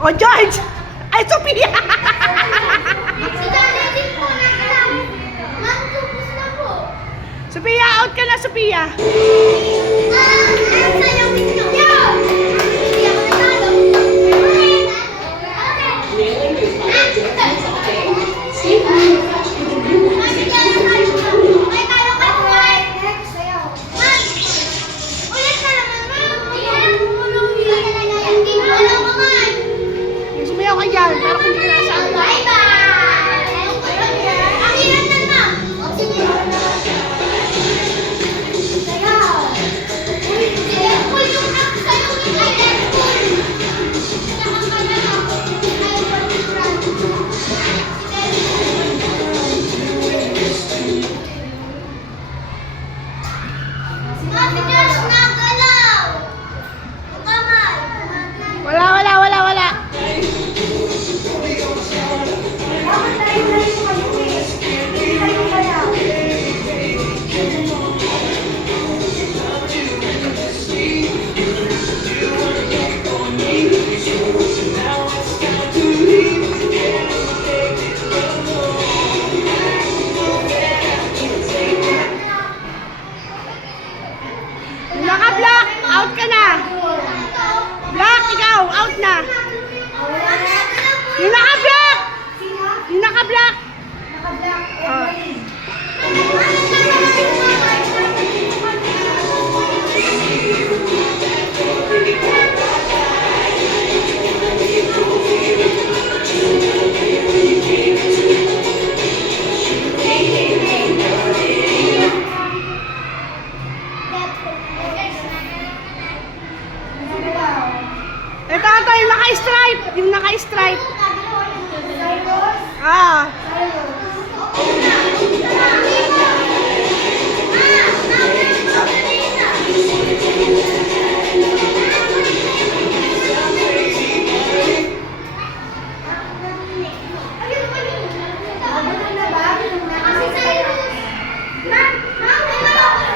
O, George! Ay, Sophia! Si Janet din po nakalaw. Ma'am, tupos na po. Sophia, out ka na, Sophia! Ang sayaw nito. Hindi ako natalo. Ay, talo ka po. Sayaw. Ma'am, ulit na naman, ma'am. Hindi mo alam mo, ma'am. Sumayaw ka dyan, pero kung hindi ka nasaan. Bye-bye! Ang hirap na, ma'am. Sige. Sayaw. Uy, Deadpool yung sayaw ni Deadpool. Nakakala ako. Ayaw pa ni Frank. Si Ate Josh nagalaw. Ang kamay. Wala, wala, wala, wala. Bakit tayo-tayo kayo eh? Hindi kayo kaya. Yung naka-block, out ka na. Block, ikaw, out na. Yung naka-block! Yung naka-block! Ah. Ito, yung naka-stripe. Yung naka-stripe. Ah.